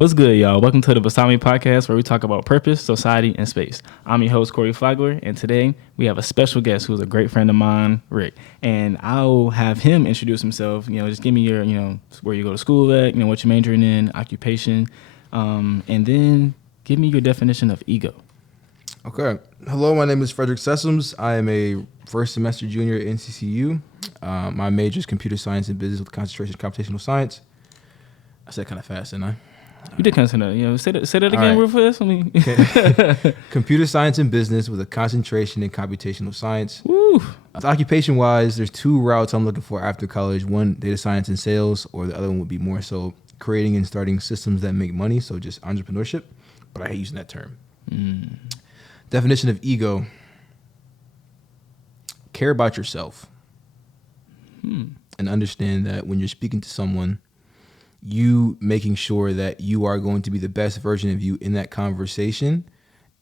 What's good, y'all? Welcome to the Basami Podcast, where we talk about purpose, society, and space. I'm your host, Corey Flagler, and today we have a special guest who's a great friend of mine, Rick. And I'll have him introduce himself. Just give me your, where you go to school at, what you're majoring in, occupation, and then give me your definition of ego. Okay. Hello, my name is Frederick Sessoms. I am a first semester junior at NCCU. My major is computer science and business with concentration in computational science. I said kind of fast, didn't I? You did kind of, say that again real fast. Okay. Computer science and business with a concentration in computational science. Woo. Occupation-wise, there's two routes I'm looking for after college. One, data science and sales, or the other one would be more so creating and starting systems that make money, so just entrepreneurship. But I hate using that term. Definition of ego: care about yourself and understand that when you're speaking to someone, you making sure that you are going to be the best version of you in that conversation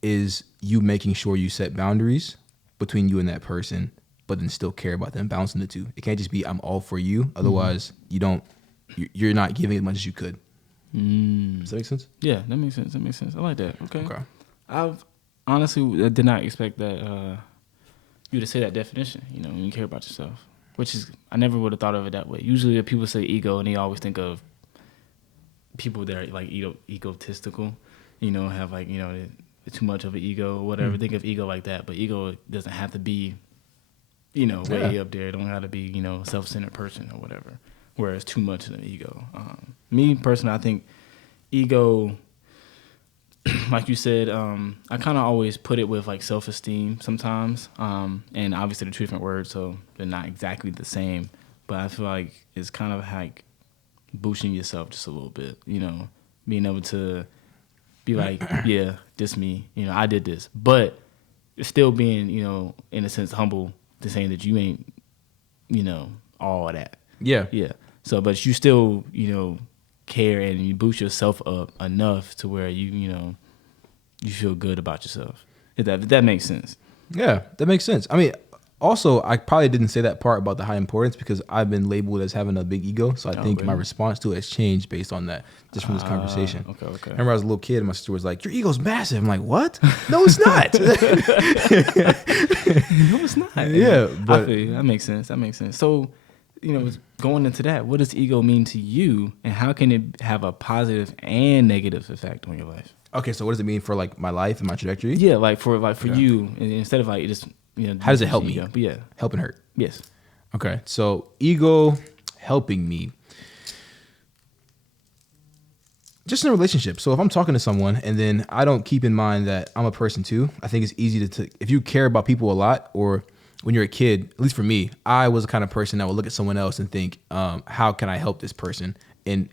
is you making sure you set boundaries between you and that person, but then still care about them, balancing the two. It can't just be I'm all for you. Otherwise, you're not giving as much as you could. Does that make sense? Yeah, that makes sense. I like that. Okay. I've honestly did not expect that you to say that definition, when you care about yourself, which is, I never would have thought of it that way. Usually if people say ego and they always think of people that are like egotistical, have like, too much of an ego or whatever. Think of ego like that, but ego doesn't have to be, way up there. It don't have to be, self-centered person or whatever. Whereas too much of an ego. Me personally, I think ego, like you said, I kind of always put it with like self-esteem sometimes. And obviously the two different words, so they're not exactly the same. But I feel like it's kind of like boosting yourself just a little bit, being able to be like, yeah, this me, I did this. But still being, in a sense, humble to saying that you ain't, all of that. Yeah. Yeah. So, but you still, care and you boost yourself up enough to where you feel good about yourself. If that makes sense. Yeah, that makes sense. I mean, also, I probably didn't say that part about the high importance because I've been labeled as having a big ego. So I think my response to it has changed based on that, just from this conversation. Okay. Remember, I was a little kid and my sister was like, your ego's massive. I'm like, what? No, it's not. No, it's not. Yeah, but I feel you. That makes sense. So, going into that, what does ego mean to you and how can it have a positive and negative effect on your life? Okay, so what does it mean for like my life and my trajectory? Yeah, like for you, instead of like just, how does it help me? Ego, but yeah. Help and hurt. Yes. Okay, so ego helping me. Just in a relationship. So if I'm talking to someone and then I don't keep in mind that I'm a person too, I think it's easy to if you care about people a lot, or when you're a kid, at least for me, I was the kind of person that would look at someone else and think, how can I help this person in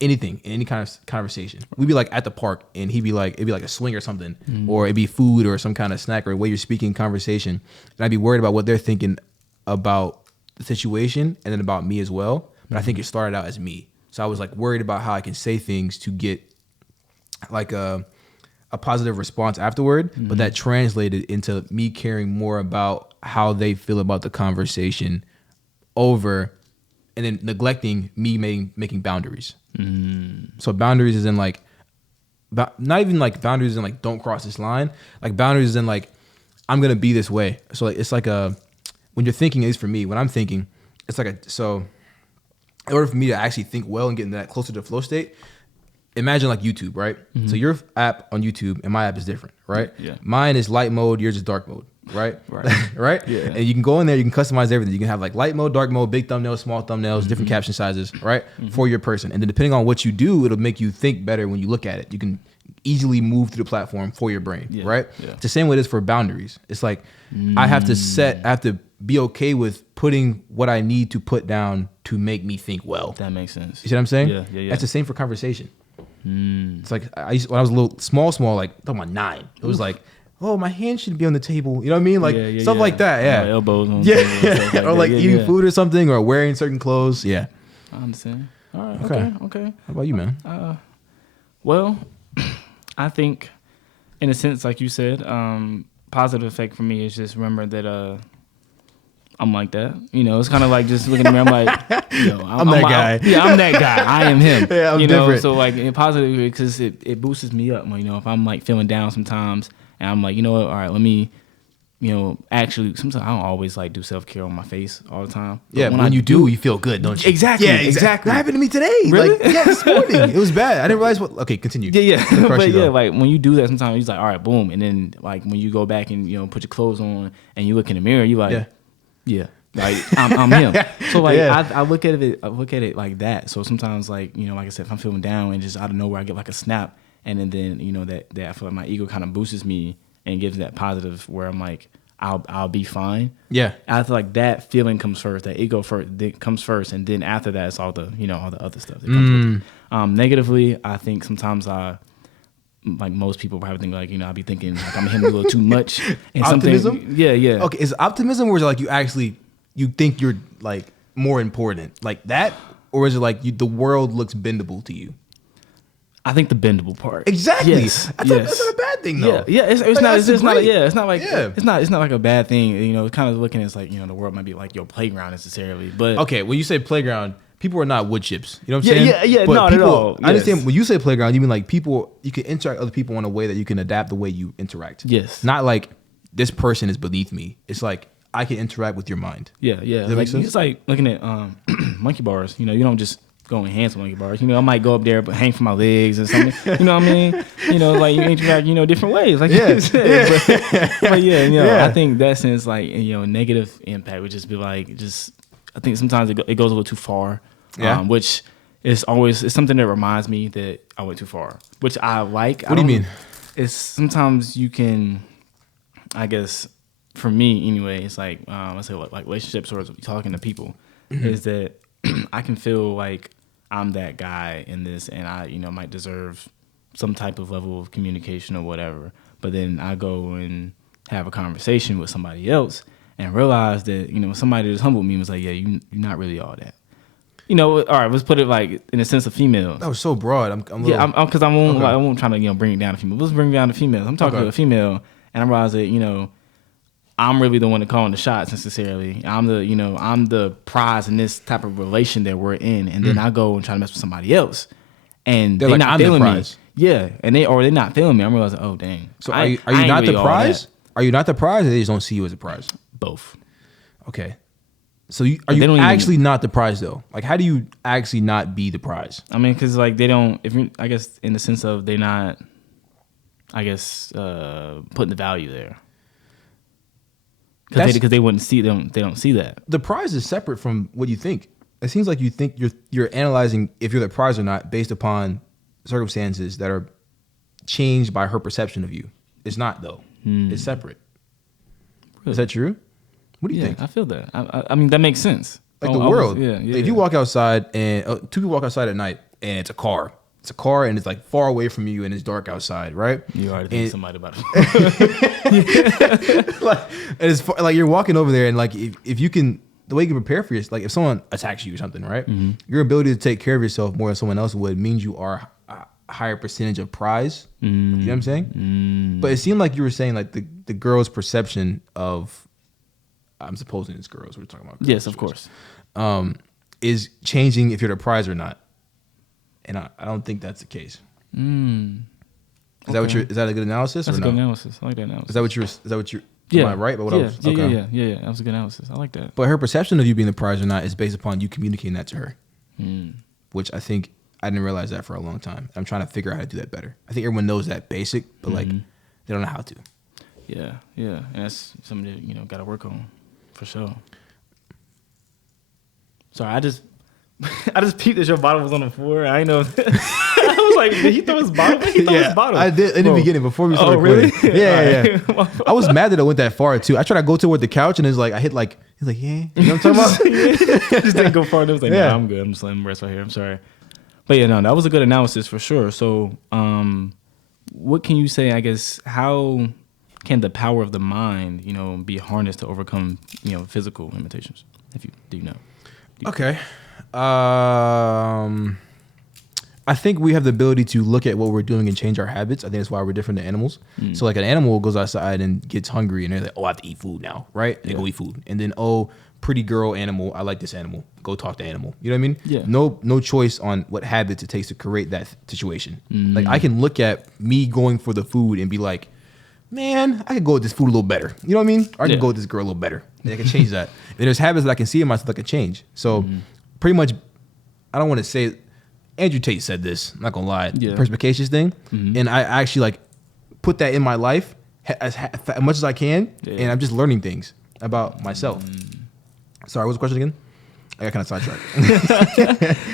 anything, in any kind of conversation? We'd be like at the park and it'd be like a swing or something, or it'd be food or some kind of snack or a way you're speaking conversation. And I'd be worried about what they're thinking about the situation and then about me as well. But I think it started out as me. So I was like worried about how I can say things to get like a positive response afterward, but that translated into me caring more about how they feel about the conversation over, and then neglecting me making boundaries. So boundaries is in like, not even like boundaries in like don't cross this line, like boundaries is in like I'm gonna be this way. So like, it's like when you're thinking, at least for me, when I'm thinking, it's like so in order for me to actually think well and get into that closer to the flow state, imagine like YouTube, right? So your app on YouTube and my app is different, right? Yeah. Mine is light mode, yours is dark mode, right? Right? Yeah. And you can go in there, you can customize everything. You can have like light mode, dark mode, big thumbnails, small thumbnails, different caption sizes, right? For your person. And then depending on what you do, it'll make you think better when you look at it. You can easily move through the platform for your brain, right? Yeah. It's the same way it is for boundaries. It's like I have to be okay with putting what I need to put down to make me think well. That makes sense. You see what I'm saying? Yeah. That's the same for conversation. It's like when I was a little small, like talking about 9. It was like, oh, my hand should be on the table. You know what I mean? Like stuff like that. Yeah. My elbows on the table, like or like eating food or something, or wearing certain clothes. Yeah. I understand. All right. Okay. How about you, man? Well, I think in a sense, like you said, positive effect for me is just remember that I'm like that. You know, it's kind of like just looking at me. I'm like, yo, I'm that guy. I'm that guy. I am him. Yeah, I'm you know, different. so like in positive because it boosts me up. You know, if I'm like feeling down sometimes, and I'm like, you know what? All right, let me. You know, actually, sometimes I don't always like do self-care on my face all the time. But yeah, when you do, you feel good, don't you? Exactly. Yeah, exactly. That happened to me today. Really? Like, yeah, this morning. It was bad. I didn't realize what. Okay, continue. Yeah. But yeah, like when you do that, sometimes it's like, all right, boom, and then like when you go back and you know put your clothes on and you look in the mirror, you like, yeah. Like I'm him. So like I look at it like that. So sometimes like you know like I said, if I'm feeling down and just out of nowhere I get like a snap, and then you know that I feel like my ego kind of boosts me and gives that positive where I'm like I'll be fine. Yeah. I feel like that feeling comes first, that ego comes first, and then after that it's all the you know all the other stuff that comes with it. Negatively, I think sometimes like most people probably think like, you know, I'll be thinking like I'm him a little too much. And optimism? Yeah. Okay, is optimism or is it like you think you're like more important? Like that? Or is it like the world looks bendable to you? I think the bendable part. Exactly. Yes. That's not a bad thing though. Yeah. It's like, not it's not like a bad thing. You know, kind of looking at like, you know, the world might be like your playground necessarily. But okay, when you say playground, people are not wood chips. You know what I'm saying? Yeah, but not at all. I understand when you say playground, you mean like people you can interact with other people in a way that you can adapt the way you interact. Yes. Not like this person is beneath me. It's like I can interact with your mind. Yeah. Does that make sense? It's like looking at monkey bars. You know, you don't just go and hands monkey bars. You know, I might go up there but hang from my legs or something. You know what I mean? You know, like you interact, you know, different ways. Like you said. But yeah, you know, I think that sense like, you know, negative impact would just be like I think sometimes it goes a little too far. Which is it's something that reminds me that I went too far. Which I like. What do you mean? It's sometimes you can, I guess, for me anyway, it's like let's say like relationships or talking to people, is that I can feel like I'm that guy in this, and I might deserve some type of level of communication or whatever. But then I go and have a conversation with somebody else and realize that somebody just humbled me and was like, yeah, you're not really all that. You know, all right, let's put it like in the sense of females. That was so broad. Because I won't try to bring it down to females. Let's bring it down to females. I'm talking to a female, and I realize that I'm really the one that calling the shots necessarily. I'm the prize in this type of relation that we're in, and then I go and try to mess with somebody else, and they're like, not I'm feeling the me. prize. Yeah, and they're not feeling me. I'm realizing, oh dang. So are you not the prize? Are you not the prize, or they just don't see you as a prize? Both. Okay. So are you actually not the prize though? Like, how do you actually not be the prize? I mean, because like they don't. I guess in the sense of they're not. I guess putting the value there. Because they wouldn't see they don't see that. The prize is separate from what you think. It seems like you think you're analyzing if you're the prize or not based upon circumstances that are changed by her perception of you. It's not though. It's separate. Really? Is that true? What do you think? I feel that. I mean that makes sense. Like the world. If you walk outside and two people walk outside at night and it's a car. It's a car and it's like far away from you and it's dark outside, right? You already think somebody about it. And it's like you're walking over there and like if you can, the way you can prepare for yourself, like if someone attacks you or something, right? Mm-hmm. Your ability to take care of yourself more than someone else would means you are a higher percentage of prize. You know what I'm saying? But it seemed like you were saying like the girl's perception of, I'm supposing it's girls we're talking about. Yes, of course. Is changing if you're the prize or not. And I don't think that's the case. Is that a good analysis? That's or a good analysis. I like that analysis. Is that what you're am I right? But Yeah. That was a good analysis. I like that. But her perception of you being the prize or not is based upon you communicating that to her. Which I think I didn't realize that for a long time. I'm trying to figure out how to do that better. I think everyone knows that basic, but like they don't know how to. Yeah. And that's something that got to work on for sure. Sorry, I just peeped that your bottle was on the floor. I know. I was like, did he throw his bottle? He threw his bottle. I did in the beginning before we started recording. Really? Yeah. I was mad that I went that far too. I tried to go toward the couch and it's like I hit like he's like, yeah. You know what I'm talking about? I just didn't go far enough. I was like, nah, I'm good. I'm just letting him rest right here. I'm sorry. But yeah, no, that was a good analysis for sure. So what can you say, I guess, how can the power of the mind, be harnessed to overcome, physical limitations? If you do know. Okay. I think we have the ability to look at what we're doing and change our habits. I think that's why we're different than animals. So like an animal goes outside and gets hungry and they're like, oh, I have to eat food now, right? And they go eat food. And then, oh, pretty girl animal, I like this animal. Go talk to animal. You know what I mean? Yeah. No choice on what habits it takes to create that situation. Like I can look at me going for the food and be like, man, I could go with this food a little better. You know what I mean? Or I can go with this girl a little better. And I can change that. And there's habits that I can see in myself that can change. So pretty much, I don't want to say, Andrew Tate said this, I'm not gonna lie, perspicacious thing. And I actually like put that in my life as much as I can. And I'm just learning things about myself. Sorry, what's the question again? I got kind of sidetracked.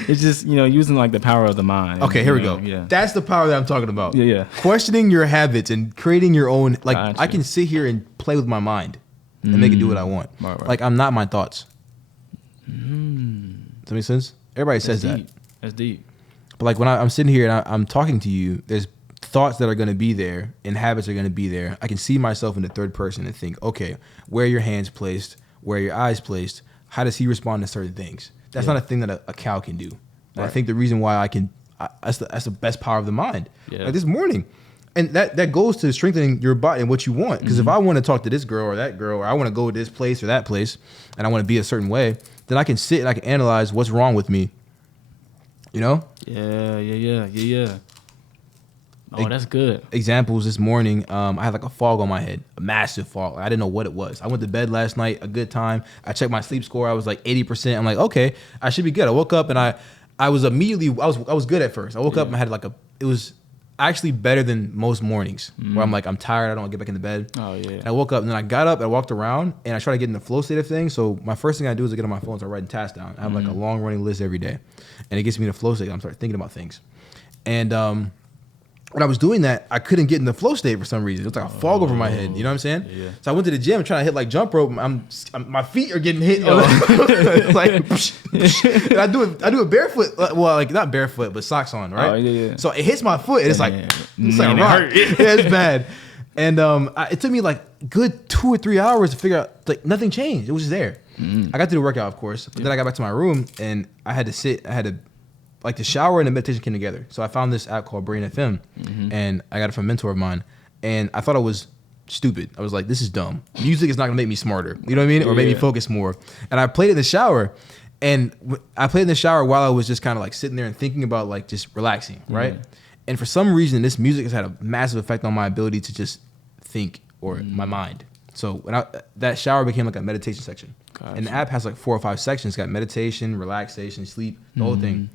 It's just, using like the power of the mind. Okay, here we go. Yeah. That's the power that I'm talking about. Yeah. Questioning your habits and creating your own. Like, I can sit here and play with my mind and make it do what I want. Right. Like, I'm not my thoughts. Does that make sense? Everybody says that. That's deep. But like when I'm sitting here and I'm talking to you, there's thoughts that are going to be there and habits are going to be there. I can see myself in the third person and think, okay, where are your hands placed? Where are your eyes placed? How does he respond to certain things? That's not a thing that a cow can do. Right. I think the reason why that's the best power of the mind. Yeah. Like this morning. And that goes to strengthening your body and what you want. Because if I want to talk to this girl or that girl, or I want to go to this place or that place, and I want to be a certain way, then I can sit and I can analyze what's wrong with me. You know? Yeah. Oh, that's good. Examples this morning, I had like a fog on my head, a massive fog. I didn't know what it was. I went to bed last night, a good time. I checked my sleep score. I was like 80%. I'm like, okay, I should be good. I woke up and I was immediately, I was good at first. I woke up and I had it was actually better than most mornings where I'm like, I'm tired. I don't want to get back into bed. Oh, yeah. And I woke up and then I got up and I walked around and I tried to get in the flow state of things. So my first thing I do is I get on my phone and start writing tasks down. I have like a long running list every day and it gets me in the flow state. I'm starting thinking about things. And when I was doing that, I couldn't get in the flow state for some reason. It was like a fog over my head. You know what I'm saying? Yeah. So I went to the gym trying to hit like jump rope. My feet are getting hit. Like, and I do it barefoot. Well, like not barefoot, but socks on, right? Oh, yeah. So it hits my foot, and it's like a rock. Yeah, it's bad. And it took me like good 2 or 3 hours to figure out. Like nothing changed. It was just there. I got to do the workout, of course, but then I got back to my room and I had to. Like the shower and the meditation came together. So I found this app called Brain FM and I got it from a mentor of mine. And I thought it was stupid. I was like, this is dumb. Music is not gonna make me smarter. You know what I mean? Or make me focus more. And I played it in the shower. And I played in the shower while I was just kind of like sitting there and thinking about like just relaxing, right? And for some reason, this music has had a massive effect on my ability to just think or my mind. So when that shower became like a meditation section. Gotcha. And the app has like 4 or 5 sections. It's got meditation, relaxation, sleep, the whole thing.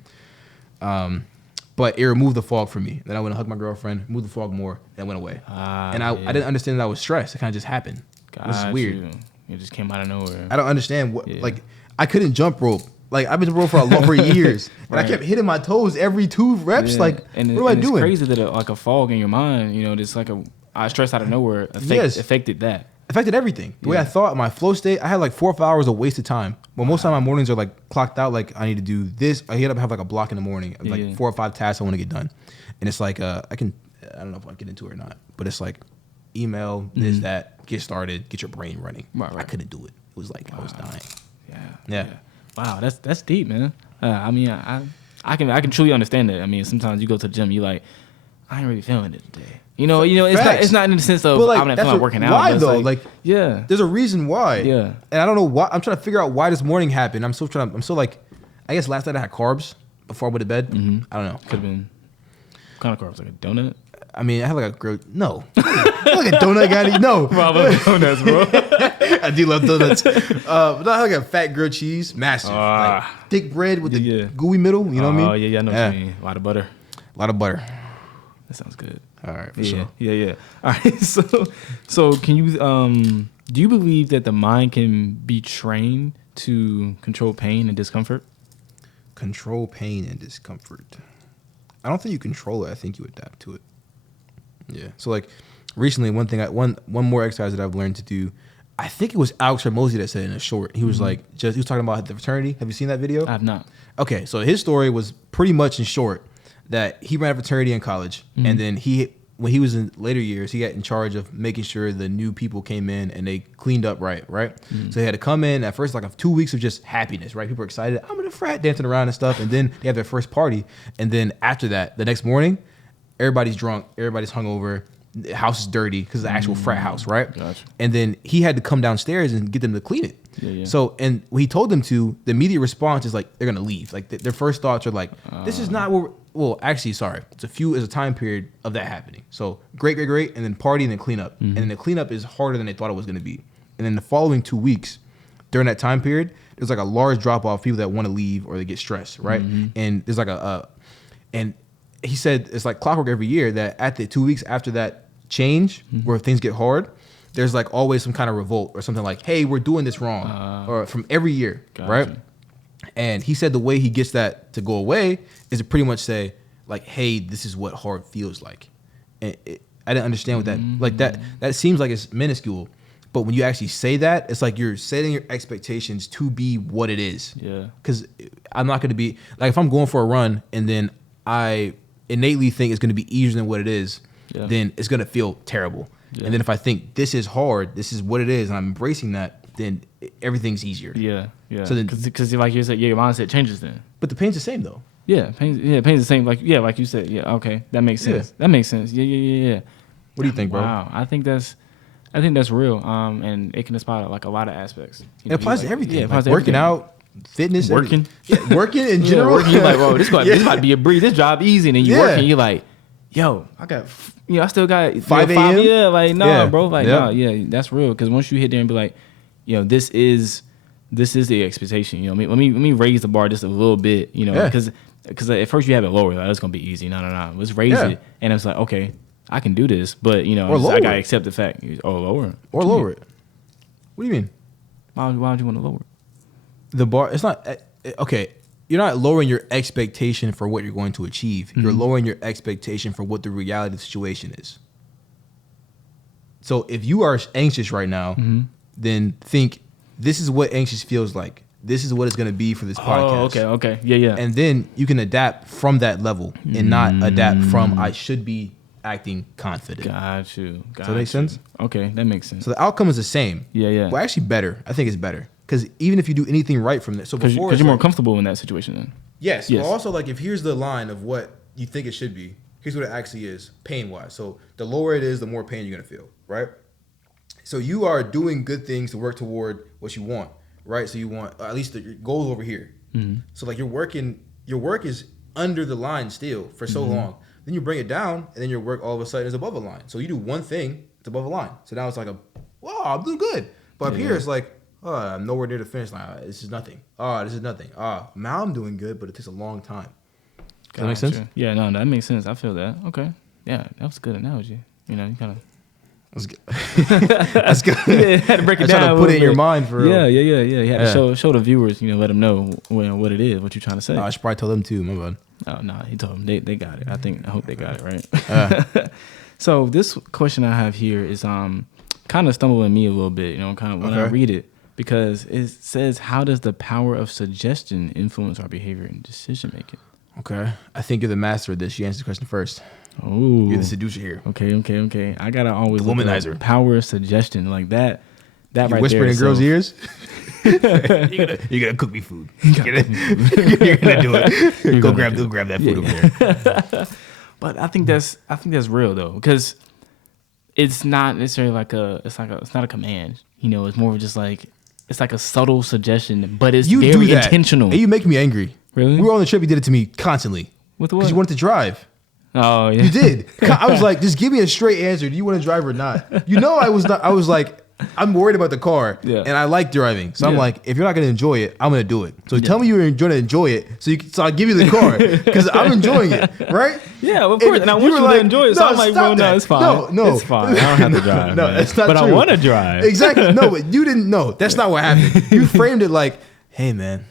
But it removed the fog for me. Then I went and hugged my girlfriend, moved the fog more, and it went away. And I didn't understand that I was stressed. It kind of just happened. This is weird. It just came out of nowhere. I don't understand what like I couldn't jump rope. Like I've been jump rope for years, and I kept hitting my toes every 2 reps. Like what am I doing? It's crazy that like a fog in your mind, just like a stress out of nowhere affected that. Affected everything. The way I thought, my flow state, I had like 4 or 5 hours of wasted time. Well, most of my mornings are like clocked out. Like I need to do this. I have like a block in the morning of like 4 or 5 tasks I want to get done. And it's like, I don't know if I get into it or not, but it's like email, this, that, get started, get your brain running. Right. I couldn't do it. It was like, I was dying. Yeah. Wow. That's deep, man. I mean, I can truly understand that. I mean, sometimes you go to the gym, you like, I ain't really feeling it today. It's not in the sense of I'm not feeling like working out. Why though? There's a reason why. Yeah. And I don't know why. I'm trying to figure out why this morning happened. I'm still like, I guess last night I had carbs before I went to bed. I don't know. Could have been. What kind of carbs? Like a donut? I mean, I had like a no. Like a donut guy. No. Probably donuts, bro. I do love donuts. But I had like a fat grilled cheese, massive, like thick bread with the gooey middle. You know what I mean? Oh yeah, I know what you mean. A lot of butter. That sounds good. All right, for sure. Yeah. All right, so can you do you believe that the mind can be trained to control pain and discomfort? Control pain and discomfort. I don't think you control it. I think you adapt to it. Yeah. So like recently, one more exercise that I've learned to do. I think it was Alex Hormozi that said in a short. He was he was talking about the fraternity. Have you seen that video? I have not. Okay, so his story was pretty much in short that he ran a fraternity in college, and then he when he was in later years, he got in charge of making sure the new people came in and they cleaned up right. So they had to come in at first, like 2 weeks of just happiness, right? People are excited. I'm in a frat, dancing around and stuff. And then they have their first party. And then after that, the next morning, everybody's drunk. Everybody's hungover. The house is dirty because it's the actual frat house, right? Gotcha. And then he had to come downstairs and get them to clean it. Yeah. So, and when he told them to, the immediate response is like, they're going to leave. Like their first thoughts are like, this is not what well, actually, sorry. It's a time period of that happening. So great, and then party and then clean up. And then the cleanup is harder than they thought it was going to be. And then the following 2 weeks, during that time period, there's like a large drop off of people that want to leave or they get stressed, right? And there's like and he said it's like clockwork every year that at the 2 weeks after that change where things get hard, there's like always some kind of revolt or something like, hey, we're doing this wrong, or from every year, right? And he said the way he gets that to go away is to pretty much say like, hey, this is what hard feels like. And I didn't understand what that, like that seems like it's minuscule, but when you actually say that, it's like you're setting your expectations to be what it is. Yeah. Because I'm not going to be, like if I'm going for a run and then I innately think it's going to be easier than what it is, then it's going to feel terrible. Yeah. And then if I think this is hard, this is what it is, and I'm embracing that, then everything's easier. Yeah. So then, because like you said, your mindset changes then. But the pain's the same though. Pain's the same. Like you said. Yeah, okay, that makes sense. Yeah. That makes sense. Yeah. What do you think, bro? Wow, I think that's real. And it can apply to like a lot of aspects. It applies to everything. Yeah, it applies like to working everything. out, fitness, working. Working in general. Working. You're like, whoa, this about to be a breeze. This job easy, and then you working. You're like, yo, I got. I still got 5 a.m. Yeah, like nah, bro. Like nah, that's real. Because once you hit there and be like, this is the expectation. Let me raise the bar just a little bit. Because at first you have it lower. Like, it's gonna be easy. No. Let's raise it, and it's like, okay, I can do this. But I gotta accept the fact. Lower it. Or lower it. What do you mean? Why would you want to lower it? The bar. It's not okay. You're not lowering your expectation for what you're going to achieve. You're lowering your expectation for what the reality of the situation is. So if you are anxious right now, then think, this is what anxious feels like. This is what it's going to be for this podcast. Oh, okay. Yeah. And then you can adapt from that level and not adapt from, I should be acting confident. Got you. Does that make sense? Okay, that makes sense. So the outcome is the same. Yeah. Well, actually better. I think it's better. Because even if you do anything right from this, so before, because you're more comfortable in that situation then. Yes. Well, also, like, if here's the line of what you think it should be, here's what it actually is, pain-wise. So the lower it is, the more pain you're gonna feel, right? So you are doing good things to work toward what you want, right? So you want at least your goals over here. So like your work is under the line still for so long. Then you bring it down, and then your work all of a sudden is above a line. So you do one thing, it's above a line. So now it's like wow, I'm doing good. But up here it's like, oh, I'm nowhere near the finish line. This is nothing. Oh, this is nothing. Now I'm doing good, but it takes a long time. Does that make sense? Yeah, no, that makes sense. I feel that. Okay. Yeah, that was a good analogy. You kind of. That's good. That's good. Yeah, had to break it down. Try to put it in your mind for real. Yeah. You had to show the viewers, let them know what it is, what you're trying to say. I should probably tell them too, my bad. Oh, no, he told them. They got it. I hope they got it, right? So this question I have here is kind of stumbling me a little bit, kind of when I read it, because it says, how does the power of suggestion influence our behavior and decision making? Okay. I think you're the master of this. You answer the question first. Oh, you're the seducer here. Okay. I gotta always the womanizer. Power of suggestion like that. That you right whispering there. In girls' ears. you're gonna cook me food. You're gonna do it. Go grab that food over there. But I think that's real though, because it's not necessarily it's not a command. It's more of just like, it's like a subtle suggestion, but it's very intentional. And you make me angry. Really? We were on the trip. You did it to me constantly. With what? Because you wanted to drive. Oh yeah. You did. I was like, just give me a straight answer. Do you want to drive or not? I was not. I was like, I'm worried about the car, and I like driving. So I'm like, if you're not going to enjoy it, I'm going to do it. So tell me you're going to enjoy it, so I give you the car because I'm enjoying it, right? Yeah, of course. And I want you to enjoy it. So I'm like, bro, no, it's fine. No, it's fine. I don't have to drive. No, that's not true. But I want to drive. Exactly. No, but you didn't know. That's not what happened. You framed it like, hey man,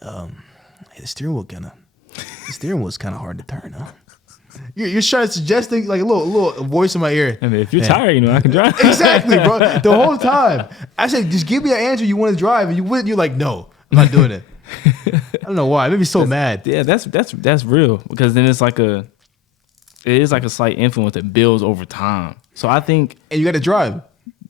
the steering wheel's kind of hard to turn, huh? You're trying to suggesting like a little voice in my ear. I mean, if you're tired, I can drive. Exactly, bro. The whole time I said, just give me an answer you want to drive, and you wouldn't. You're like, no, I'm not doing it. I don't know why. It made me so mad. Yeah, that's real, because then it's like it is like a slight influence that builds over time. So I think, and you got to drive.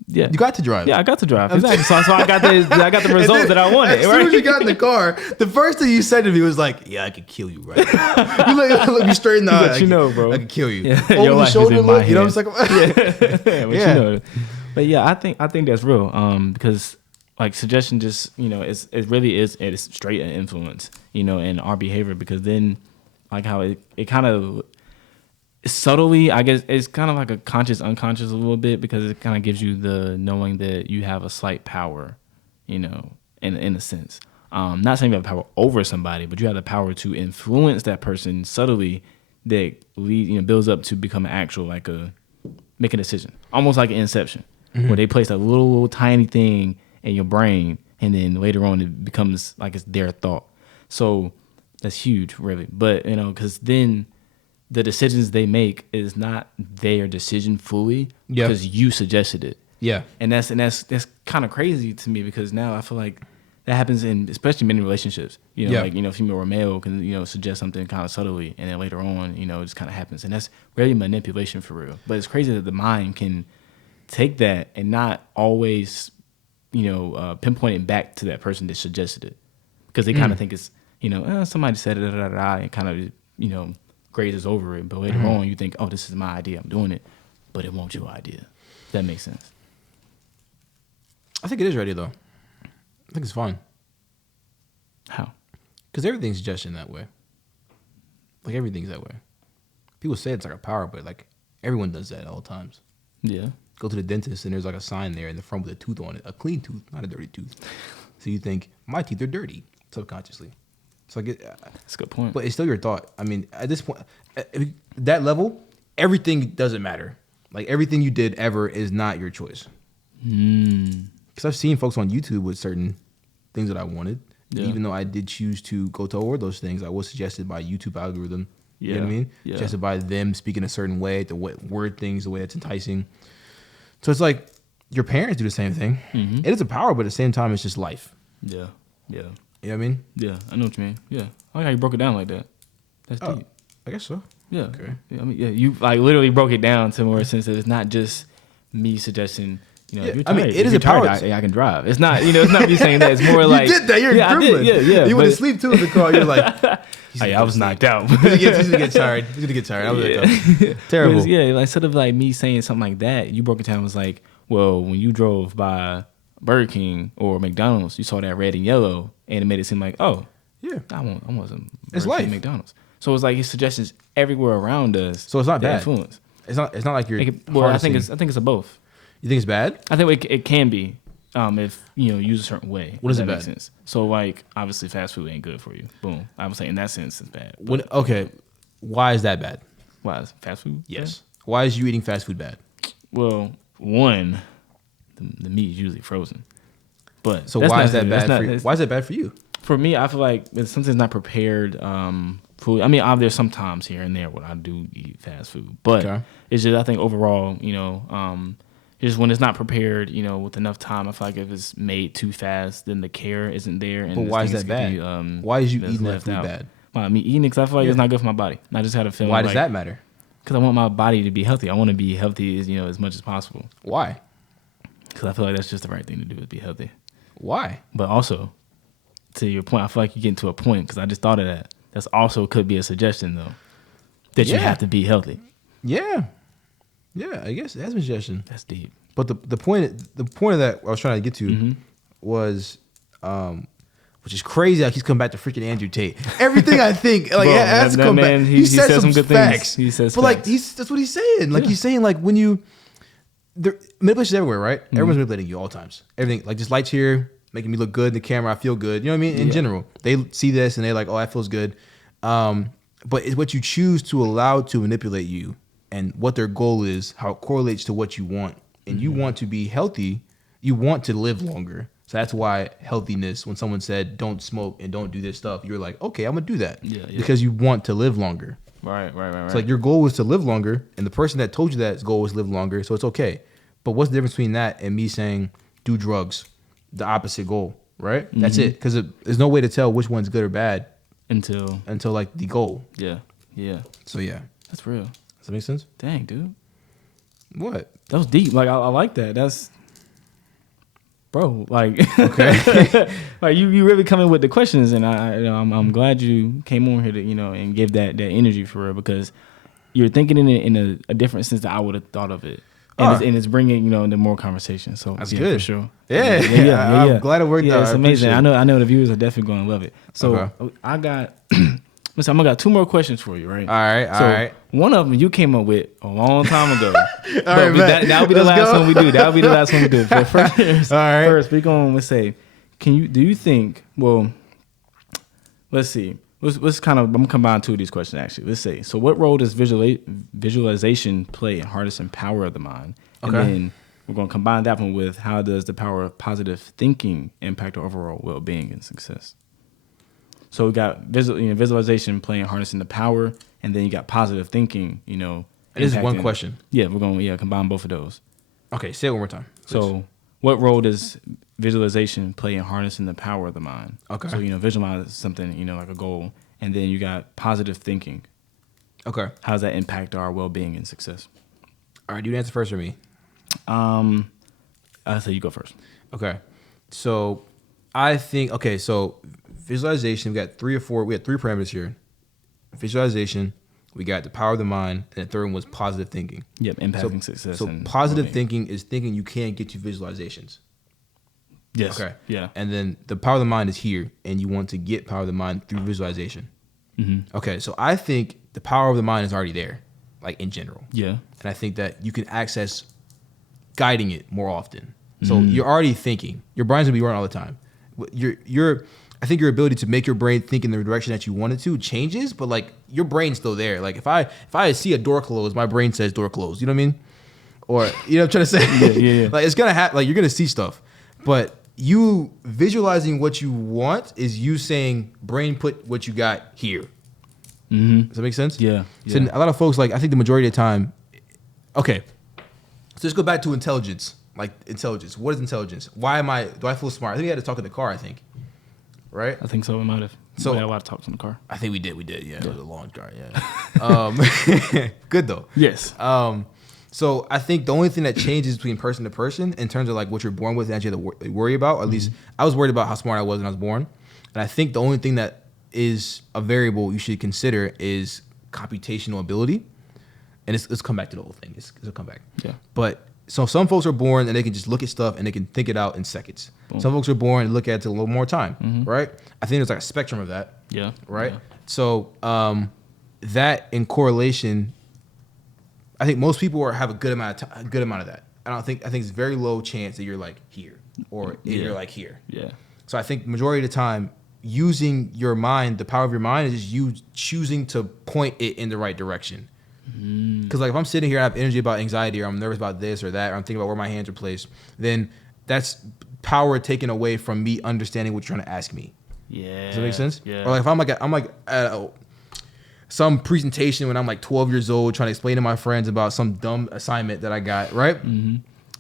Yeah, you got to drive. Yeah, I got to drive. Exactly. So I got the result that I wanted. As soon as you got in the car, the first thing you said to me was like, "Yeah, I could kill you right now." You look me straight in the eye. Bro, I could kill you. Yeah. Over the shoulder look. You know what I'm saying? Yeah. But yeah, I think that's real. Because like suggestion, just it really is straight an influence, in our behavior. Because then, like how it kind of subtly, I guess it's kind of like a conscious, unconscious a little bit, because it kind of gives you the knowing that you have a slight power, in a sense. Not saying you have power over somebody, but you have the power to influence that person subtly that builds up to become an actual, like make a decision. Almost like an Inception, where they place a little tiny thing in your brain, and then later on it becomes like it's their thought. So that's huge, really. But, because then the decisions they make is not their decision fully, because you suggested it. Yeah. And that's kind of crazy to me, because now I feel like that happens in especially many relationships. Like female or male can suggest something kind of subtly, and then later on it just kind of happens, and that's really manipulation for real. But it's crazy that the mind can take that and not always pinpoint it back to that person that suggested it, because they kind of think it's somebody said it, and kind of grazes over it, but later on you think, oh, this is my idea, I'm doing it, but it won't your idea. If that makes sense. I think it is ready though. I think it's fun. How? Because everything's suggestion that way. Like everything's that way. People say it's like a power, but like everyone does that at all times. Yeah. Go to the dentist and there's like a sign there in the front with a tooth on it, a clean tooth, not a dirty tooth. So you think my teeth are dirty subconsciously. So I get that's a good point. But it's still your thought. I mean, at this point, at that level, everything doesn't matter. Like everything you did ever is not your choice. Because I've seen folks on YouTube with certain things that I wanted. Yeah. Even though I did choose to go toward those things, I was suggested by YouTube algorithm. You know what I mean? Yeah. Suggested by them speaking a certain way, the word things, the way that's enticing. So it's like your parents do the same thing. It is a power, but at the same time, it's just life. Yeah. Yeah. You know what I mean? Yeah, I know what you mean. Yeah, I like how you broke it down like that. That's deep. I guess so. Yeah. Okay. Yeah, I mean, you like literally broke it down to more sense that it's not just me suggesting. If you're tired, it is a power. I can drive. It's not. It's not me saying that. It's more like you did that. You're a gremlin. Yeah. You went to sleep too in the car. You're like, I was knocked out. He's gonna get tired. He's gonna get tired. I was like, terrible. Like, instead of like me saying something like that, you broke it down. Was like, well, when you drove by Burger King or McDonald's, you saw that red and yellow, and it made it seem like, oh, yeah, I want some Burger King, McDonald's. So it's like his suggestions everywhere around us. So it's not bad. Influence. It's not like you're. I think it's a both. You think it's bad? I think it can be, if use a certain way. What does it bad? Make sense? So like obviously fast food ain't good for you. Boom. I would say in that sense it's bad. Okay, why is that bad? Why is fast food? Yes. Bad? Why is you eating fast food bad? Well, one, the meat is usually frozen. But so why is that bad for you? Why is that bad for you? For me, I feel like it's something's not prepared food. I mean, there's some times here and there when I do eat fast food, but it's just I think overall, just when it's not prepared, with enough time, I feel like if it's made too fast, then the care isn't there. And but why is that bad? Why is you eating that food bad? Well, I mean, eating because I feel like it's not good for my body. I just had a feeling. Why does that matter? Because I want my body to be healthy. I want to be healthy as much as possible. Why? Because I feel like that's just the right thing to do, is be healthy. Why? But also, to your point, I feel like you're getting to a point, because I just thought of that. That's also could be a suggestion, though, that you have to be healthy. Yeah. Yeah, I guess that's a suggestion. That's deep. But the point of that I was trying to get to was, which is crazy, like he's come back to freaking Andrew Tate. Everything I think, like, has to come back. He said some good facts. He says, but like, that's what he's saying. Like he's saying, like when manipulation's everywhere, right? Everyone's manipulating you all times. Everything, like just lights here, making me look good in the camera. I feel good. You know what I mean? In general, they see this and they're like, oh, that feels good. But it's what you choose to allow to manipulate you, and what their goal is, how it correlates to what you want. And you want to be healthy, you want to live longer. So that's why healthiness, when someone said don't smoke and don't do this stuff, you're like, okay, I'm gonna do that. Yeah. Because you want to live longer. Right. So like your goal was to live longer, and the person that told you that goal was live longer, so it's okay. But what's the difference between that and me saying do drugs? The opposite goal, right? That's it. Because there's no way to tell which one's good or bad until like the goal. Yeah. So yeah. That's real. Does that make sense? Dang, dude. What? That was deep. Like I like that. That's bro. Like okay. Like you really come in with the questions, and I'm glad you came on here to and give that energy for real, because you're thinking in a different sense that I would have thought of it. And it's bringing the more conversation. So that's good for sure. Yeah. I'm glad it worked out. It's amazing. I know the viewers are definitely going to love it. So I got listen, I got 2 more questions for you, right? All right. One of them you came up with a long time ago. That'll be the last one we do. That'll be the last one we do. But first, first we're going to say, do you think? Well, let's see. Let's kind of, I'm gonna combine 2 of these questions actually. Let's say, so what role does visualization play in harnessing power of the mind? Okay. And then we're gonna combine that one with how does the power of positive thinking impact our overall well-being and success? So we got visualization playing harnessing the power, and then you got positive thinking. And this is one question. Yeah, we're gonna combine both of those. Okay, say it one more time, please. So, what role does visualization play in harnessing the power of the mind? Okay. So, visualize something, like a goal, and then you got positive thinking. Okay. How does that impact our well-being and success? All right, do you answer first or me? I'll say you go first. Okay. So, I think, so visualization, we had 3 parameters here. Visualization, we got the power of the mind, and the third one was positive thinking. Yep, impacting success. So positive thinking is thinking you can't get to visualizations. Yes. Okay. Yeah. And then the power of the mind is here, and you want to get power of the mind through visualization. Mm-hmm. Okay. So I think the power of the mind is already there, like in general. Yeah. And I think that you can access guiding it more often. So you're already thinking. Your brain's gonna be running all the time. I think your ability to make your brain think in the direction that you want it to changes, but like your brain's still there. Like if I see a door closed, my brain says door closed. You know what I mean? Or you know what I'm trying to say? Yeah. Like it's gonna happen. Like you're gonna see stuff, but you visualizing what you want is you saying, brain, put what you got here. Mm-hmm. Does that make sense? Yeah. So a lot of folks, like I think the majority of the time. Okay, so let's go back to intelligence. Like intelligence. What is intelligence? Do I feel smart? I think we had to talk in the car. I think. Right? I think so. We might have. So we had a lot of talks in the car. I think we did. Yeah. It was a long car. Yeah. Good though. Yes. So I think the only thing that changes between person to person in terms of like what you're born with and that you have to worry about, at least I was worried about how smart I was when I was born. And I think the only thing that is a variable you should consider is computational ability. And let's come back to the whole thing. It's a comeback. Yeah. But so some folks are born and they can just look at stuff and they can think it out in seconds. Boom. Some folks are born and look at it a little more time, right? I think there's like a spectrum of that. Yeah. Right? Yeah. So that in correlation, I think most people have a good amount of that. I think it's very low chance that you're like here or you're like here. Yeah. So I think majority of the time, using your mind, the power of your mind, is just you choosing to point it in the right direction. Because like if I'm sitting here and I have energy about anxiety, or I'm nervous about this or that, or I'm thinking about where my hands are placed, then that's power taken away from me understanding what you're trying to ask me. Yeah. Does that make sense? Yeah. Or like if I'm like at some presentation when I'm like 12 years old trying to explain to my friends about some dumb assignment that I got, right? Mm-hmm.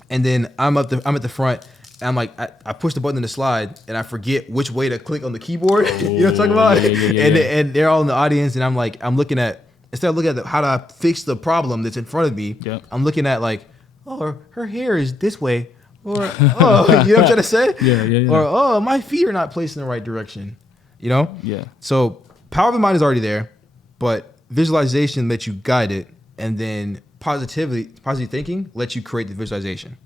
And then I'm at the front. And I'm like, I push the button in the slide and I forget which way to click on the keyboard. You know what I'm talking about? Yeah. And they're all in the audience and I'm looking at, instead of looking at how to fix the problem that's in front of me, I'm looking at like, oh, her hair is this way. Or, oh, you know what I'm trying to say? Yeah. Or, oh, my feet are not placed in the right direction. You know? Yeah. So power of the mind is already there, but visualization lets you guide it. And then positive thinking lets you create the visualization.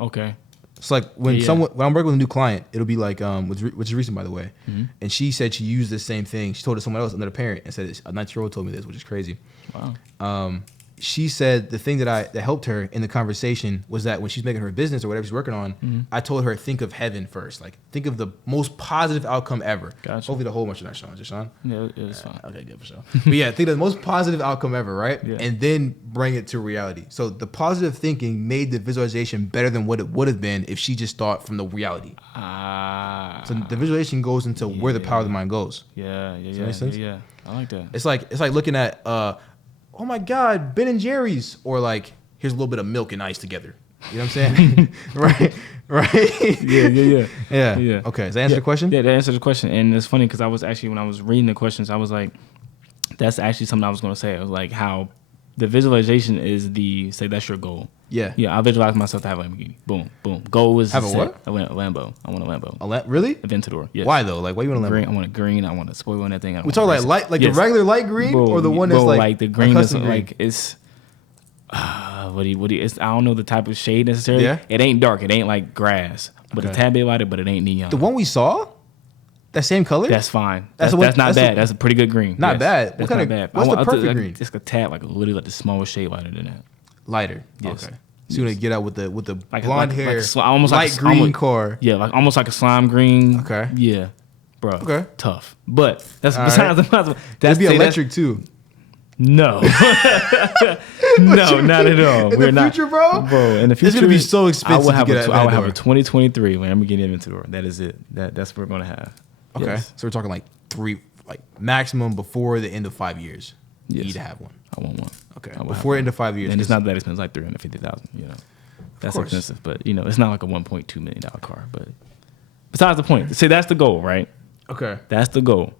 Okay. It's like when when I'm working with a new client, it'll be like, which is recent by the way, and she said she used the same thing. She told it to someone else, another parent, and said a 19-year-old told me this, which is crazy. Wow. She said the thing that helped her in the conversation was that when she's making her business or whatever she's working on, I told her think of heaven first, like think of the most positive outcome ever. Gotcha. Hopefully the whole bunch of that, Sean. Just Sean. Yeah, it's fine. Okay, good for sure. But yeah, think of the most positive outcome ever, right? Yeah. And then bring it to reality. So the positive thinking made the visualization better than what it would have been if she just thought from the reality. So the visualization goes into where the power of the mind goes. Yeah. Does that make sense? Yeah. I like that. It's like looking at oh my God, Ben and Jerry's, or like here's a little bit of milk and ice together. You know what I'm saying? right. Yeah. Okay, does that answer the question? Yeah, that answers the question. And it's funny because I was actually, when I was reading the questions, I was like, That's actually something I was going to say. It was like how the visualization is say that's your goal. Yeah. Yeah, I visualize myself to have a Lamborghini. Boom, boom. Goal is have a what? A Lambo. I want a Lambo. Really? Aventador. Yes. Why though? Like, why you want a Lambo? Green. I want a green. I want a spoiler on that thing. We talk like light, like yes. The regular light green, bro, or the one that's like the green is like it's. What do you? It's, I don't know the type of shade necessarily. Yeah. It ain't dark. It ain't like grass, but a tad bit lighter. But it ain't neon. The one we saw. That same color? That's fine. That's not bad. That's a pretty good green. Not bad. What kind of bad. What's the perfect green? It's a tad, like literally like the smallest shade lighter than that. Lighter. Yes. Okay. So you want to get out with the like, blonde hair, almost light green car. Yeah, like almost like a slime green. Okay. Yeah, bro. Okay. Tough, but that's besides the. That'd be electric too. No, no, not at all. In the future, bro. In the future, it's gonna be so expensive. I would have a 2023 Lamborghini Aventador. That is it. That's what we're gonna have. Okay, yes. So we're talking like maximum before the end of 5 years. Yes. You need to have one. I want one. Okay, before the end of 5 years, and it's not that expensive. Like $350,000. You know, that's expensive, but you know, it's not like a $1.2 million car. But besides the point, say that's the goal, right? Okay, that's the goal.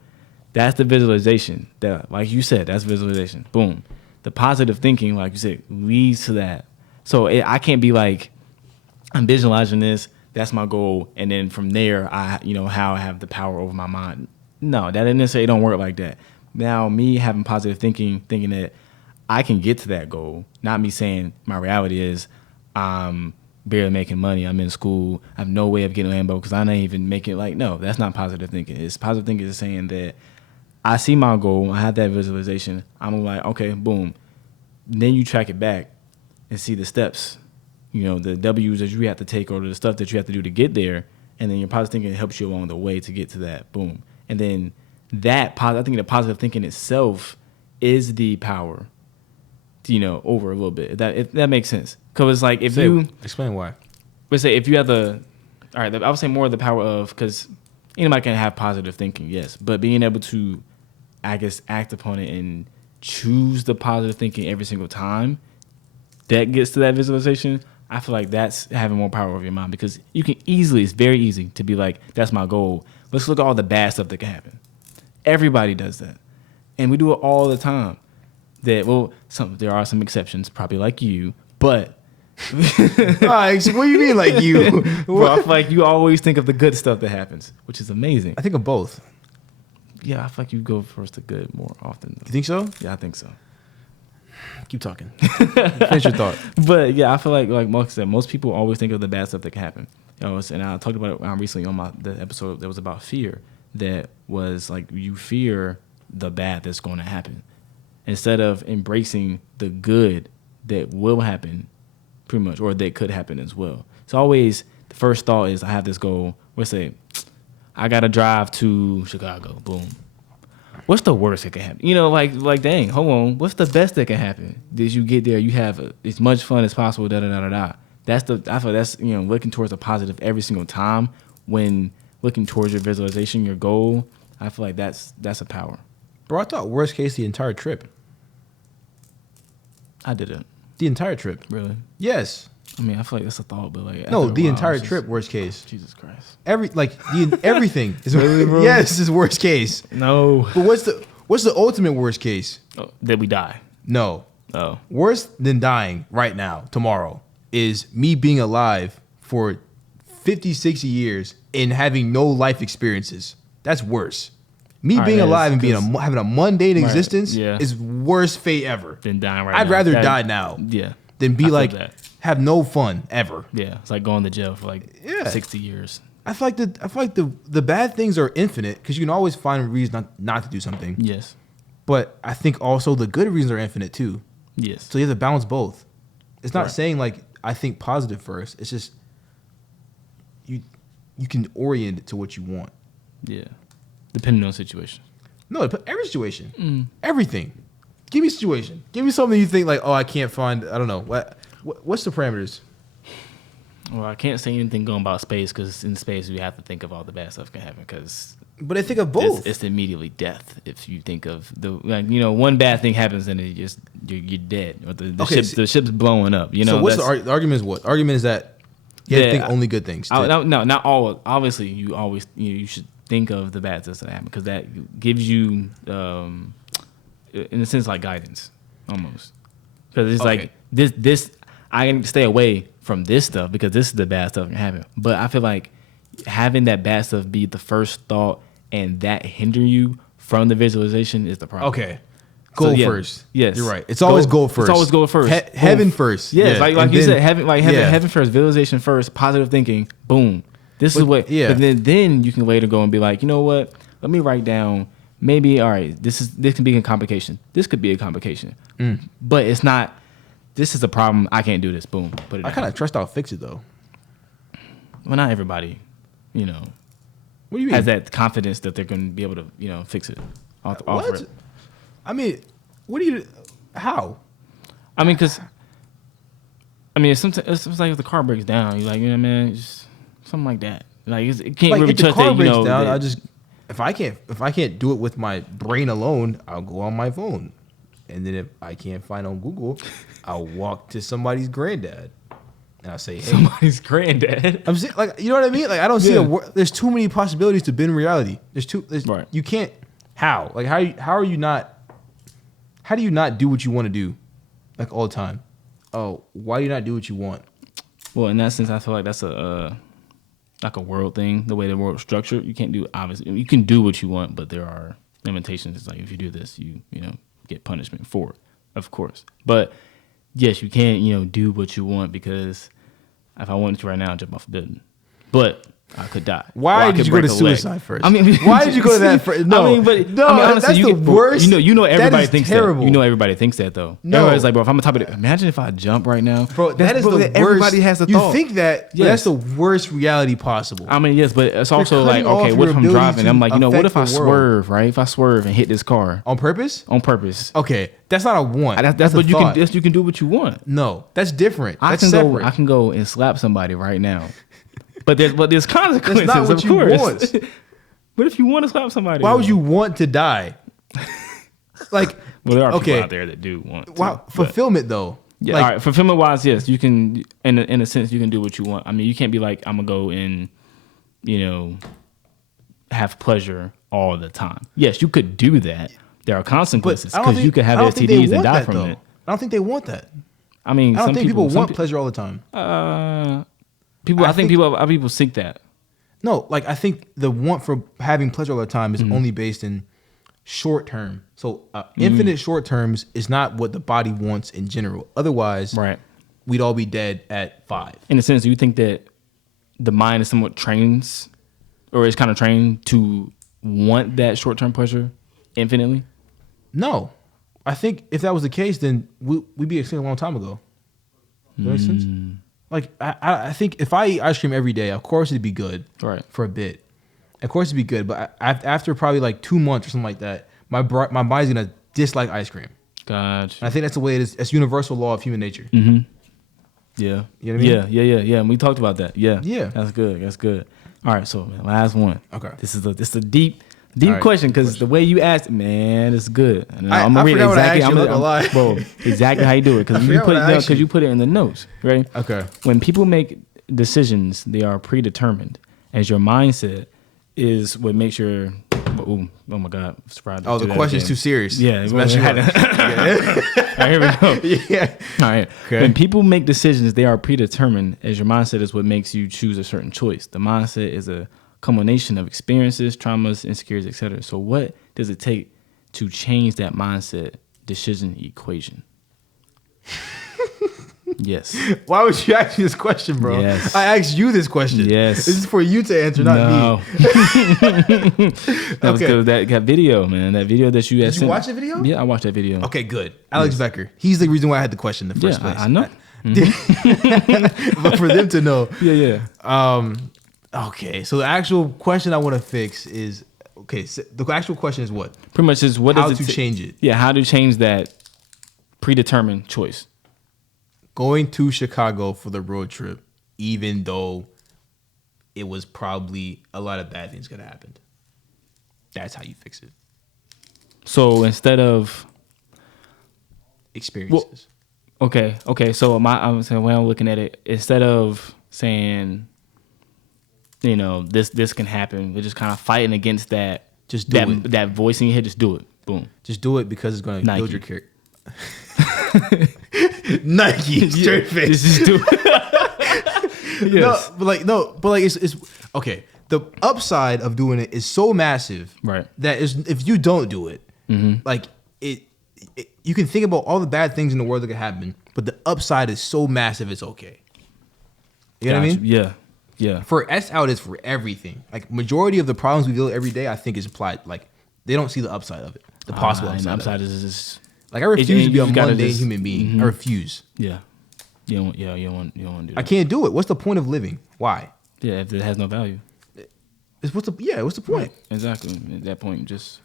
That's the visualization. That, like you said, that's visualization. Boom. The positive thinking, like you said, leads to that. So I can't be like, I'm visualizing this. That's my goal, and then from there, how I have the power over my mind. No, that didn't necessarily don't work like that. Now, me having positive thinking that I can get to that goal, not me saying my reality is I'm barely making money. I'm in school. I have no way of getting a Lambo because I'm not even making no, that's not positive thinking. It's positive thinking is saying that I see my goal. I have that visualization. I'm like, okay, boom. Then you track it back and see the steps. You know, the W's that you have to take or the stuff that you have to do to get there. And then your positive thinking helps you along the way to get to that. Boom. And then I think the positive thinking itself is the power, over a little bit. If that makes sense. Because it's like explain why. Let's say if you have I would say more of the power of, because anybody can have positive thinking, yes. But being able to, I guess, act upon it and choose the positive thinking every single time that gets to that visualization, I feel like that's having more power over your mind, because it's very easy to be like, that's my goal. Let's look at all the bad stuff that can happen. Everybody does that. And we do it all the time. There are some exceptions, probably like you, but... what do you mean like you? Bro, I feel like you always think of the good stuff that happens, which is amazing. I think of both. Yeah, I feel like you go first the good more often. You think so? Yeah, I think so. Keep talking. Finish your thought. But yeah, I feel like most people always think of the bad stuff that can happen. And I talked about it recently on the episode that was about fear. That was like, you fear the bad that's going to happen instead of embracing the good that will happen, pretty much, or that could happen as well. So always the first thought is, I have this goal. Let's say I got to drive to Chicago. Boom. What's the worst that can happen? Dang, hold on. What's the best that can happen? Did you get there? You have as much fun as possible. Da da da da da. I feel that's looking towards the positive every single time. When looking towards your visualization, your goal, I feel like that's a power. Bro, I thought worst case the entire trip. I didn't. The entire trip. Really? Yes. I mean, I feel like that's a thought, but no, the entire trip, worst case. Jesus Christ. Everything is really, bro? Yes, is worst case. No. But what's the ultimate worst case? That we die. No. Oh. Worse than dying right now, tomorrow, is me being alive for 50, 60 years and having no life experiences. That's worse. Me being alive and having a mundane existence is worst fate ever. Than dying right now. I'd rather die now. Yeah. Than be have no fun ever. Yeah. It's like going to jail for 60 years. I feel like the bad things are infinite, because you can always find a reason not to do something. Yes. But I think also the good reasons are infinite too. Yes. So you have to balance both. It's not saying I think positive first. It's just you can orient it to what you want. Yeah. Depending on the situation. No, every situation. Everything. Give me a situation. Give me something you think I can't find. I don't know. What's the parameters? Well, I can't say anything going about space, because in space we have to think of all the bad stuff can happen. But I think of both. It's immediately death. If you think of one bad thing happens and you're dead, or the ship's blowing up. So what's the argument? Is what argument is that? You have to think only good things. No, not all. Obviously, you always you should think of the bad stuff that happen, because that gives you in a sense like guidance, almost, because it's like this. I can stay away from this stuff because this is the bad stuff that can happen. But I feel like having that bad stuff be the first thought and that hinder you from the visualization is the problem. Okay. Goal first. Yes. You're right. It's always goal first. It's always goal first. Heaven first. Yes, like you said, heaven first, visualization first, positive thinking, boom. This is what, but then you can later go and be like, you know what? Let me write down, maybe, all right, this can be a complication. This could be a complication. But it's not, this is a problem. I can't do this. Boom. Put it I kind of trust I'll fix it though. Well, not everybody, What do you mean? has that confidence that they're going to be able to, fix it. Offer it. I mean, how? I mean, because, it's like if the car breaks down, you're like, man, just something like that. Like, it can't really trust that, breaks down, I just, if I can't do it with my brain alone, I'll go on my phone. And then if I can't find on Google, I'll walk to somebody's granddad. And I'll say, hey. Somebody's granddad? I'm saying, like, you know what I mean? Like, I don't see there's too many possibilities to bend reality. Right. You can't, how? Like, how do you not do what you want to do? Like, all the time. Oh, why do you not do what you want? Well, in that sense, I feel like that's like a world thing, the way the world's structured. You can't do, obviously, you can do what you want, but there are limitations. It's like, if you do this, you get punishment for it, of course. But yes, you can't, do what you want, because if I wanted to right now, I'd jump off a building. But I could die. Why did you go to suicide first? I mean, why did you go to that first? No, honestly, that's the worst. Everybody thinks terrible. that. Everybody thinks that though. No, everybody's like, bro, if I'm on top of it, imagine if I jump right now, bro. That is the worst. Everybody has the thought. You think that? Yes. That's the worst reality possible. I mean, yes, but it's also like, okay, what if I'm driving? I'm like, what if I swerve, right? If I swerve and hit this car on purpose? On purpose. Okay, that's not a want. That's what you can. You can do what you want. No, that's different. I can go and slap somebody right now. But there's consequences, that's not what of course. Want. But if you want to slap somebody, why would you want to die? Like, well, there are people out there that do want. Wow, fulfillment though. Yeah, all right. Fulfillment wise, yes, you can. In a sense, you can do what you want. I mean, you can't be like, I'm gonna go and, have pleasure all the time. Yes, you could do that. There are consequences because you could have STDs and die from it. I don't think they want that. I mean, I don't think people want pleasure all the time. I think people seek that. No, like, I think the want for having pleasure all the time is only based in short term. So infinite short terms is not what the body wants in general. Otherwise, right, we'd all be dead at 5. In a sense, do you think that the mind is somewhat trained, or is kind of trained to want that short term pleasure infinitely? No. I think if that was the case, then we'd be extinct a long time ago. Does that make sense? Like, I think if I eat ice cream every day, of course it'd be good, right, for a bit. Of course it'd be good, but after probably like 2 months or something like that, my body's gonna dislike ice cream. Gotcha. And I think that's the way it is. It's universal law of human nature. Mm-hmm. Yeah. You know what I mean? Yeah. And we talked about that. Yeah. Yeah. That's good. All right, so man, last one. Okay. This is a deep question, because the way you asked, man, it's good. And I'm gonna read exactly. Exactly how you do it, because you put it in the notes. Ready? Okay. When people make decisions, they are predetermined, as your mindset is what makes your. Oh my God! Oh, the question's too serious. Yeah. All right, here we go. Yeah. All right. Okay. When people make decisions, they are predetermined, as your mindset is what makes you choose a certain choice. The mindset is a culmination of experiences, traumas, insecurities, etc. So what does it take to change that mindset decision equation? Yes. Why would you ask me this question, bro? Yes. I asked you this question. Yes. This is for you to answer, not me. That was good. That video, man. That video that you asked. Did you watch the video? Yeah, I watched that video. Okay, good. Alex Becker. He's the reason why I had the question in the first place. I know. But for them to know. Yeah. Okay, so the actual question I want to fix is, so the actual question is what? Pretty much is what how does it to change it. Yeah, how to change that predetermined choice. Going to Chicago for the road trip, even though it was probably a lot of bad things could have happened. That's how you fix it. So instead of experiences. Okay. So I'm saying, when I'm looking at it, instead of saying, this can happen, we're just kind of fighting against that. Just do it. That voice in your head. Just do it. Boom. Just do it because it's going to build your character. Nike, straight face. Just do it. Yes. No, but like it's okay. The upside of doing it is so massive, right? That is, if you don't do it, like it, you can think about all the bad things in the world that could happen, but the upside is so massive, it's okay. You know what I mean? Yeah, yeah. For S out is for everything. Like majority of the problems we deal with every day, I think is applied. Like they don't see the upside of it, the possible upside. The upside of it. is just like I refuse to be a mundane human being. I refuse. Yeah, you don't want to do that. I can't do it. What's the point of living? Why? Yeah, if it has no value. What's the point? Right. Exactly. At that point, just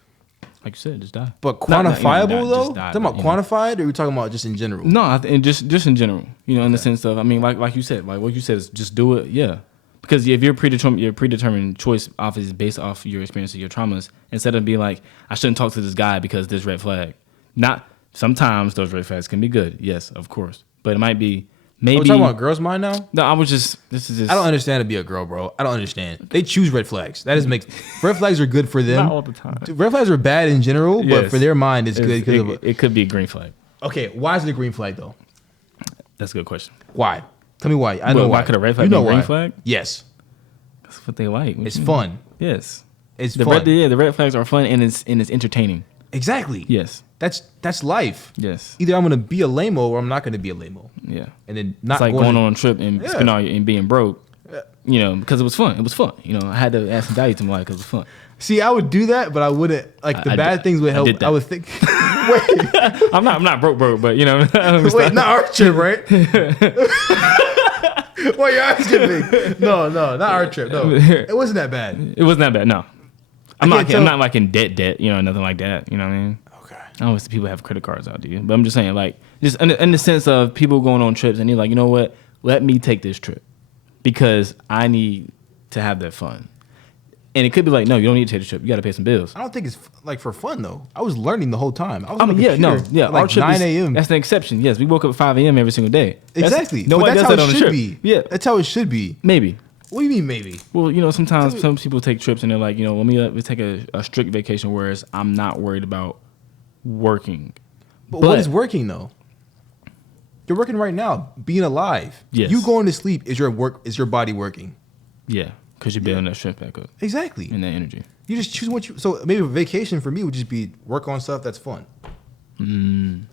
like you said, just die. But quantifiable though? Talking about quantified, or are we talking about just in general? No, and just in general. You know, in the sense of, I mean, like you said, like what you said is just do it. Yeah, because if your predetermined choice is based off your experience of your traumas, instead of being like, I shouldn't talk to this guy because this red flag. Not sometimes those red flags can be good. Yes, of course, but it might be. Maybe. Are we talking about girls' mind now? No, this is just. I don't understand to be a girl, bro. I don't understand. They choose red flags. That is red flags are good for them. Not all the time. Red flags are bad in general, but for their mind, it's good. It could be a green flag. Okay, why is it a green flag though? That's a good question. Why? Tell me why. I know why. Why could a red flag be a green flag? Yes. That's what they like. It's fun. Yes. It's fun. The red flags are fun and it's entertaining. Exactly. Yes. That's life. Yes. Either I'm gonna be a lame-o or I'm not gonna be a lame-o. Yeah. And then not it's like going on a trip and spending all and being broke. Yeah. You know, because it was fun. It was fun. You know, I had to add some value to my life because it was fun. See, I would do that, but I wouldn't. Like the bad things would help. I would think. Wait. I'm not broke, but you know. Wait, not our trip, right? Why you're asking me? No, not our trip. No, it wasn't that bad. It wasn't that bad. No, I'm not like in debt. You know, nothing like that. You know what I mean? Okay. I don't see people have credit cards out, dude. But I'm just saying, like, just in the sense of people going on trips and they're like, you know what? Let me take this trip because I need to have that fun. And it could be like, no, you don't need to take the trip. You got to pay some bills. I don't think it's like for fun though. I was learning the whole time. I was Like our trip 9 a.m. That's the exception. Yes, we woke up at 5 a.m. every single day. Exactly. Nobody does that on the trip. Yeah, that's how it should be. Maybe. What do you mean maybe? Well, you know, sometimes some people take trips and they're like, you know, let me take a strict vacation, whereas I'm not worried about working. But what is working though? You're working right now, being alive. Yes. You going to sleep is your body working. Yeah, because you're building that strength back up. Exactly. And that energy. You just choose what you. So maybe a vacation for me would just be work on stuff that's fun. And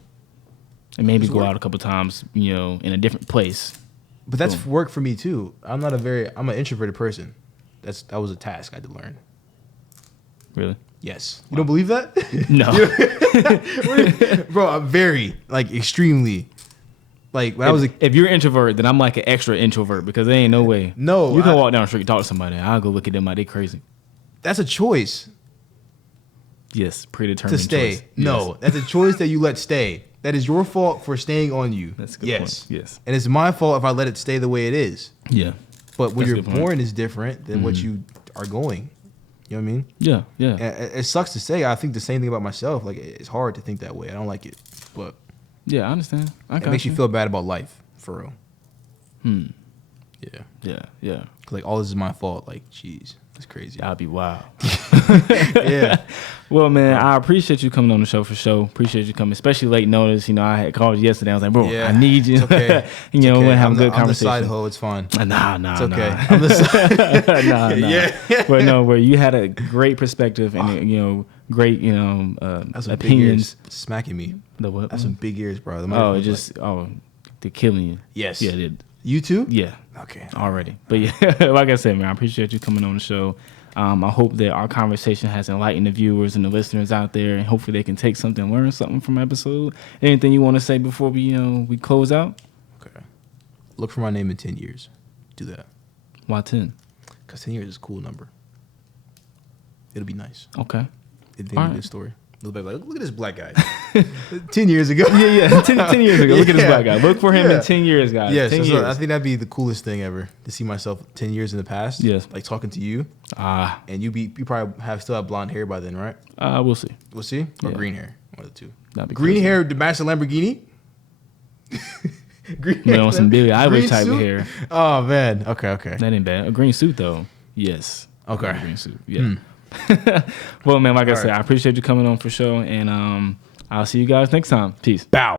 maybe go out a couple times, you know, in a different place. But that's work for me too. I'm an introverted person. That was a task I had to learn. Really? Yes. You don't believe that? No. Bro, I'm very, like, extremely. Like, when I was if you're an introvert, then I'm like an extra introvert because there ain't no way. No. You can walk down the street and talk to somebody. I'll go look at them like they crazy. That's a choice. Yes, predetermined to stay. Choice. No, yes. That's a choice that you let stay. That is your fault for staying on you. That's a good point. Yes. And it's my fault if I let it stay the way it is. Yeah. But when you're born is different than what you are going. You know what I mean? Yeah, yeah. And it sucks to say. I think the same thing about myself. Like, it's hard to think that way. I don't like it. But yeah, I understand. It makes you feel bad about life, for real. Yeah. Yeah, yeah. Like, all this is my fault. Like, jeez. That's crazy. That'd be wild. Yeah. Well, man, I appreciate you coming on the show for sure. Appreciate you coming, especially late notice. You know, I had called you yesterday. I was like, bro, I need you. It's okay. You know, we'll have a good conversation. I'm the side hoe. It's fine. Nah. It's okay. I'm the side. Nah. Yeah. But no, where you had a great perspective and, you know, great, you know, opinions. Smacking me. The what? That's some big ears, bro. They're killing you. Yes. Yeah, they did. You too? Yeah. Okay. Already. But yeah, like I said, man, I appreciate you coming on the show. I hope that our conversation has enlightened the viewers and the listeners out there, and hopefully they can take something, learn something from the episode. Anything you want to say before we close out? Okay. Look for my name in 10 years. Do that. Why 10? Because 10 years is a cool number. It'll be nice. Okay. It'd be a good story. Like, look at this black guy. 10 years ago. Yeah. 10 years ago. Look at this black guy. Look for him in 10 years, guys. Yeah, 10 years. I think that'd be the coolest thing ever, to see myself 10 years in the past. Yes. Like talking to you. And you probably still have blonde hair by then, right? We'll see. We'll see? Or green hair. One of the two. That'd be green crazy. hair to match the Lamborghini? Green hair. On some Billie Eilish type of hair. Oh, man. Okay. That ain't bad. A green suit, though. Yes. Okay. A green suit. Yeah. Well, man, like I said, I appreciate you coming on for sure, and I'll see you guys next time. Peace. Bow.